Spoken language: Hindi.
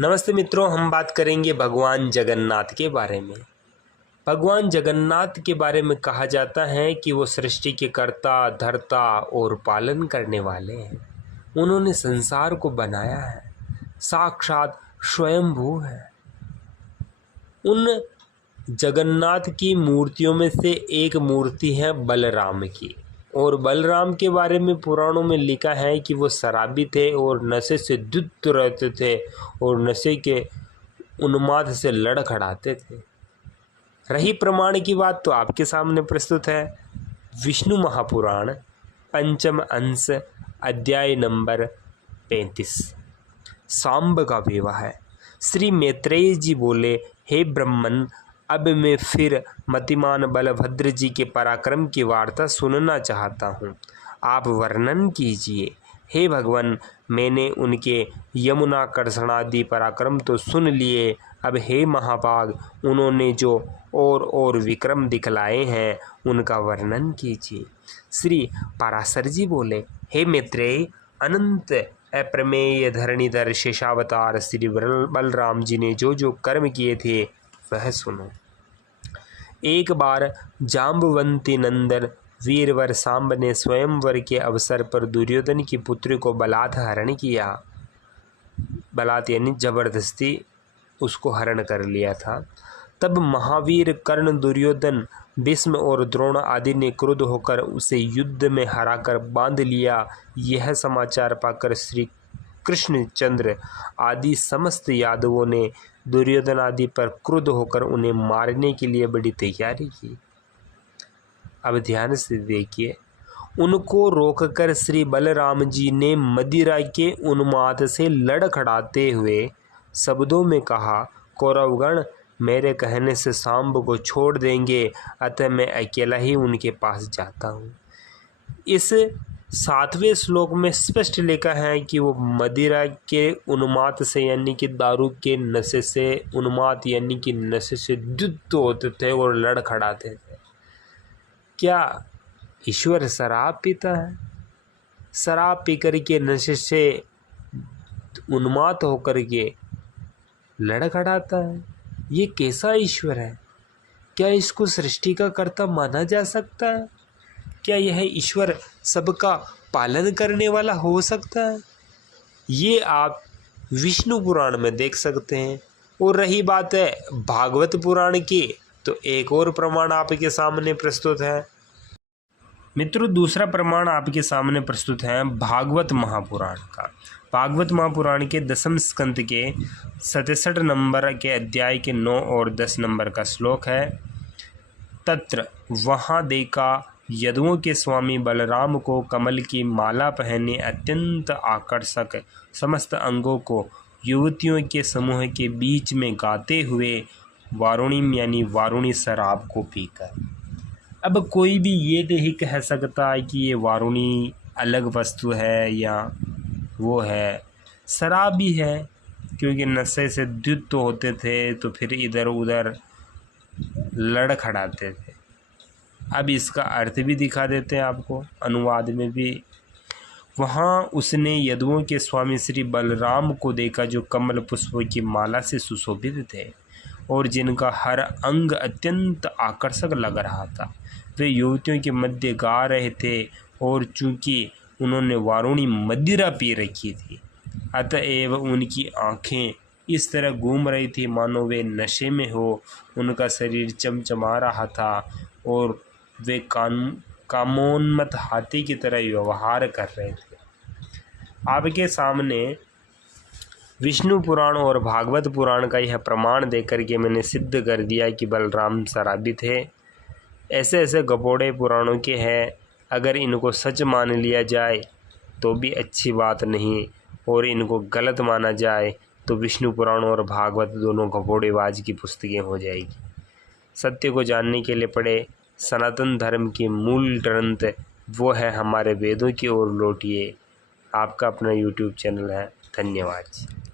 नमस्ते मित्रों, हम बात करेंगे भगवान जगन्नाथ के बारे में। भगवान जगन्नाथ के बारे में कहा जाता है कि वो सृष्टि के कर्ता, धर्ता और पालन करने वाले हैं। उन्होंने संसार को बनाया है, साक्षात स्वयंभू है। उन जगन्नाथ की मूर्तियों में से एक मूर्ति है बलराम की, और बलराम के बारे में पुराणों में लिखा है कि वो शराबी थे और नशे से धुत रहते थे और नशे के उन्माद से लड़खड़ाते थे। रही प्रमाण की बात तो आपके सामने प्रस्तुत है विष्णु महापुराण पंचम अंश अध्याय नंबर 35। सांब का विवाह है। श्री मैत्रेय जी बोले, हे ब्रह्मन, अब मैं फिर मतिमान बलभद्र जी के पराक्रम की वार्ता सुनना चाहता हूँ। आप वर्णन कीजिए। हे भगवान, मैंने उनके यमुना कर्षणादि पराक्रम तो सुन लिए, अब हे महाभाग, उन्होंने जो और विक्रम दिखलाए हैं उनका वर्णन कीजिए। श्री पराशर जी बोले, हे मैत्रेय, अनंत अप्रमेय धरणीधर शेषावतार श्री बलराम जी ने जो जो कर्म किए थे वह सुनो। एक बार जाम्बवंती नंदन वीरवर सांब ने स्वयंवर के अवसर पर दुर्योधन की पुत्री को बलात् हरण किया। बलात् यानी जबरदस्ती उसको हरण कर लिया था। तब महावीर कर्ण, दुर्योधन, भीष्म और द्रोण आदि ने क्रुद्ध होकर उसे युद्ध में हराकर बांध लिया। यह समाचार पाकर श्री कृष्णचंद्र आदि समस्त यादवों ने दुर्योधन आदि पर क्रुद्ध होकर उन्हें मारने के लिए बड़ी तैयारी की। अब ध्यान से देखिए, उनको रोककर श्री बलराम जी ने मदिरा के उन्माद से लड़खड़ाते हुए शब्दों में कहा, कौरवगण मेरे कहने से सांब को छोड़ देंगे, अतः मैं अकेला ही उनके पास जाता हूँ। इस 7वें श्लोक में स्पष्ट लिखा है कि वो मदिरा के उन्माद से यानी कि दारू के नशे से, उन्माद यानी कि नशे से धुत होते थे और लड़खड़ाते थे। क्या ईश्वर शराब पीता है? शराब पीकर के नशे से उन्माद होकर के लड़खड़ाता है? ये कैसा ईश्वर है? क्या इसको सृष्टि का कर्ता माना जा सकता है? क्या यह ईश्वर सबका पालन करने वाला हो सकता है? ये आप विष्णु पुराण में देख सकते हैं। और रही बात है भागवत पुराण की, तो एक और प्रमाण आपके सामने प्रस्तुत है। मित्रों, दूसरा प्रमाण आपके सामने प्रस्तुत है भागवत महापुराण का। भागवत महापुराण के 10वें स्कंद के 67 नंबर के अध्याय के 9 और 10 नंबर का श्लोक है। तत्र वहाँ देखा यदुओं के स्वामी बलराम को कमल की माला पहने अत्यंत आकर्षक समस्त अंगों को युवतियों के समूह के बीच में गाते हुए वारुणी यानी वारुणी शराब को पीकर। अब कोई भी ये नहीं कह सकता है कि ये वारुणी अलग वस्तु है या वो है, शराब भी है, क्योंकि नशे से धुत तो होते थे तो फिर इधर उधर लड़खड़ाते थे। अब इसका अर्थ भी दिखा देते हैं आपको, अनुवाद में भी। वहाँ उसने यदुओं के स्वामी श्री बलराम को देखा जो कमल पुष्पों की माला से सुशोभित थे और जिनका हर अंग अत्यंत आकर्षक लग रहा था। वे युवतियों के मध्य गा रहे थे और चूंकि उन्होंने वारुणी मदिरा पी रखी थी, अतएव उनकी आँखें इस तरह घूम रही थी मानो वे नशे में हो। उनका शरीर चमचमा रहा था और वे कामोन्मत्त हाथी की तरह व्यवहार कर रहे थे। आपके सामने विष्णु पुराण और भागवत पुराण का यह प्रमाण देकर के मैंने सिद्ध कर दिया कि बलराम शराबी थे। ऐसे ऐसे गपोड़े पुराणों के हैं, अगर इनको सच मान लिया जाए तो भी अच्छी बात नहीं, और इनको गलत माना जाए तो विष्णु पुराण और भागवत दोनों गपोड़ेबाज की पुस्तकें हो जाएगी। सत्य को जानने के लिए पढ़े सनातन धर्म की मूल ग्रंथ, वो है हमारे वेदों की ओर लौटिए। आपका अपना YouTube चैनल है। धन्यवाद।